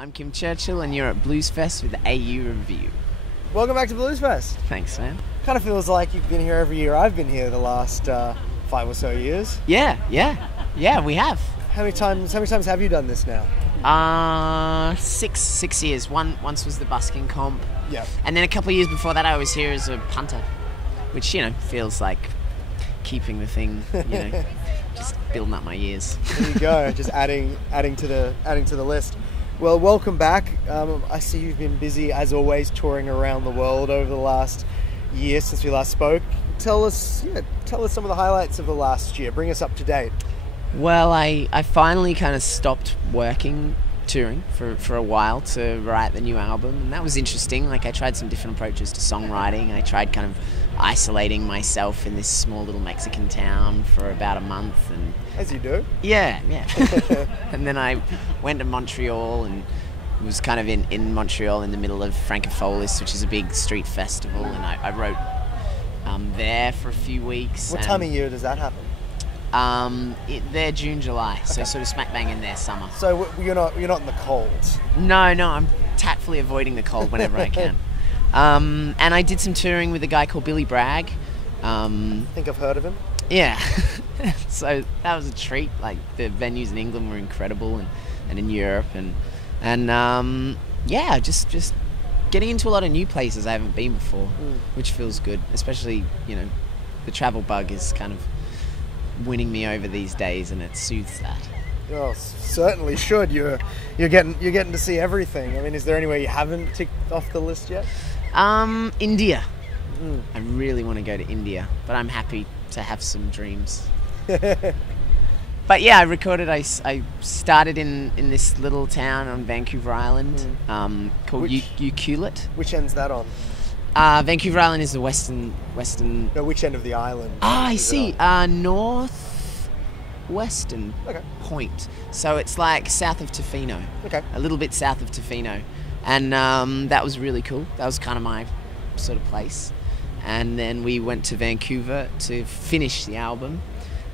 I'm Kim Churchill, and you're at Bluesfest with AU Review. Welcome back to Bluesfest. Thanks, man. Kind of feels like you've been here every year. I've been here the last 5 or so years. Yeah, we have. How many times have you done this now? 6 years. Once was the busking comp. Yeah. And then a couple of years before that, I was here as a punter, which feels like keeping the thing. Just building up my years. There you go. Just adding to the list. Well, welcome back. I see you've been busy, as always, touring around the world over the last year since we last spoke. Tell us some of the highlights of the last year. Bring us up to date. Well, I finally kind of stopped touring for a while to write the new album, and that was interesting. Like, I tried some different approaches to songwriting. I tried kind of isolating myself in this small little Mexican town for about a month, and as you do. Yeah. And then I went to Montreal and was kind of in Montreal in the middle of Francopholis, which is a big street festival, and I wrote there for a few weeks. What time of year does that happen? They're June, July, so sort of smack bang in their summer. So you're not in the cold? No, I'm tactfully avoiding the cold whenever I can. And I did some touring with a guy called Billy Bragg. I think I've heard of him. Yeah. So that was a treat. Like, the venues in England were incredible, and in Europe, and just getting into a lot of new places I haven't been before, which feels good. Especially, the travel bug is kind of winning me over these days, and it soothes that. Oh, certainly should. You're getting to see everything. I mean, is there anywhere you haven't ticked off the list yet? India. I really want to go to India, but I'm happy to have some dreams. But yeah, I started in this little town on Vancouver Island called Ucluelet. Which end's that on? Vancouver Island is the western. No, which end of the island? I see. Northwestern point. So it's like south of Tofino. Okay. A little bit south of Tofino, and that was really cool. That was kind of my sort of place. And then we went to Vancouver to finish the album,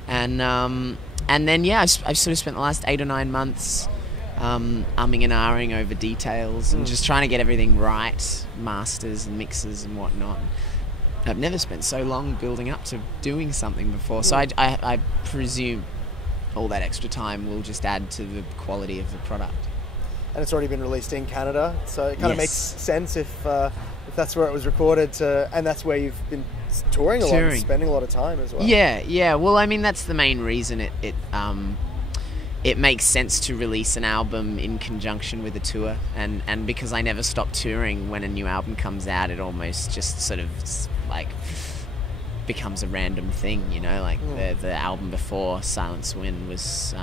and then I've sort of spent the last 8 or 9 months umming and ahhing over details and just trying to get everything right, masters and mixes and whatnot. I've never spent so long building up to doing something before, so I presume all that extra time will just add to the quality of the product. And it's already been released in Canada, so it kind of makes sense if that's where it was recorded, and that's where you've been touring a lot, and spending a lot of time as well. Yeah. Well, I mean, that's the main reason it makes sense to release an album in conjunction with a tour, and because I never stop touring, when a new album comes out, it almost just sort of like becomes a random thing, like the album before, Silence Wind, was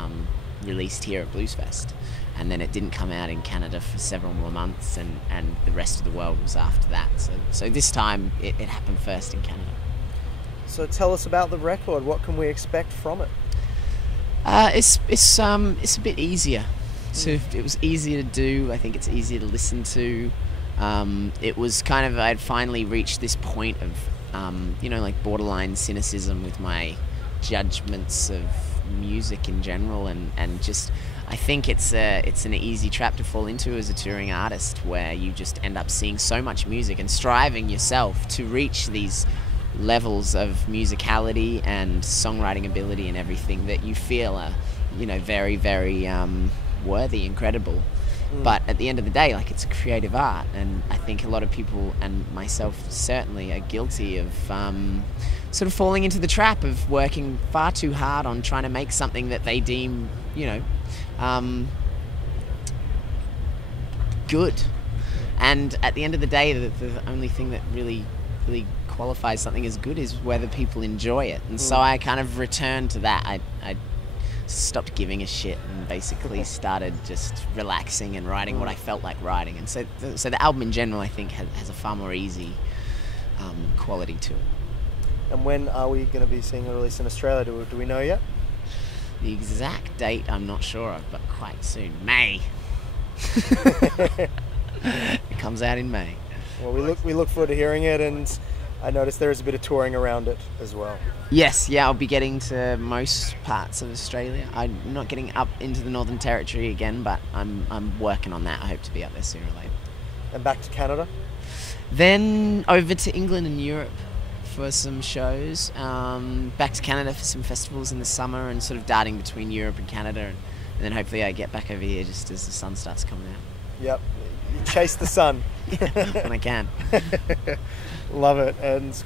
released here at Bluesfest, and then it didn't come out in Canada for several more months, and the rest of the world was after that. So this time it happened first in Canada. So tell us about the record. What can we expect from it? It's a bit easier. It was easier to do. I think it's easier to listen to. It was kind of, I'd finally reached this point of like borderline cynicism with my judgments of music in general, and just I think it's an easy trap to fall into as a touring artist, where you just end up seeing so much music and striving yourself to reach these levels of musicality and songwriting ability and everything that you feel are very, very worthy, incredible. But at the end of the day, like, it's a creative art, and I think a lot of people, and myself certainly, are guilty of sort of falling into the trap of working far too hard on trying to make something that they deem good. And at the end of the day, the only thing that really qualifies something as good is whether people enjoy it. And so I kind of returned to that. I stopped giving a shit and basically started just relaxing and writing what I felt like writing. And so the album in general, I think, has a far more easy quality to it. And when are we going to be seeing a release in Australia? Do we know yet? The exact date I'm not sure of, but quite soon. May. It comes out in May. Well, we look forward to hearing it, and I noticed there is a bit of touring around it as well. Yes, yeah, I'll be getting to most parts of Australia. I'm not getting up into the Northern Territory again, but I'm working on that. I hope to be up there sooner or later. And back to Canada? Then over to England and Europe for some shows. Back to Canada for some festivals in the summer, and sort of darting between Europe and Canada. And then hopefully I get back over here just as the sun starts coming out. Yep. You chase the sun. When I can. Love it. And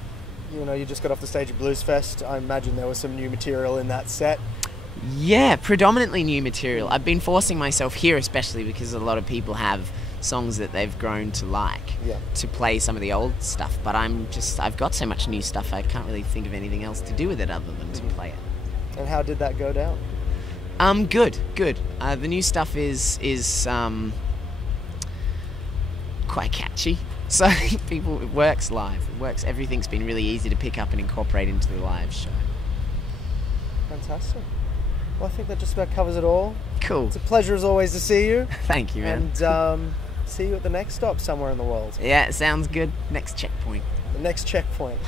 you know, you just got off the stage at Bluesfest. I imagine there was some new material in that set. Yeah, predominantly new material. I've been forcing myself here, especially because a lot of people have songs that they've grown to like, to play some of the old stuff. But I've got so much new stuff, I can't really think of anything else to do with it other than to play it. And how did that go down? Good. The new stuff is quite catchy. So it works live. It works. Everything's been really easy to pick up and incorporate into the live show. Fantastic. Well, I think that just about covers it all. Cool. It's a pleasure as always to see you. Thank you, man. And see you at the next stop somewhere in the world. Yeah, it sounds good. Next checkpoint. The next checkpoint.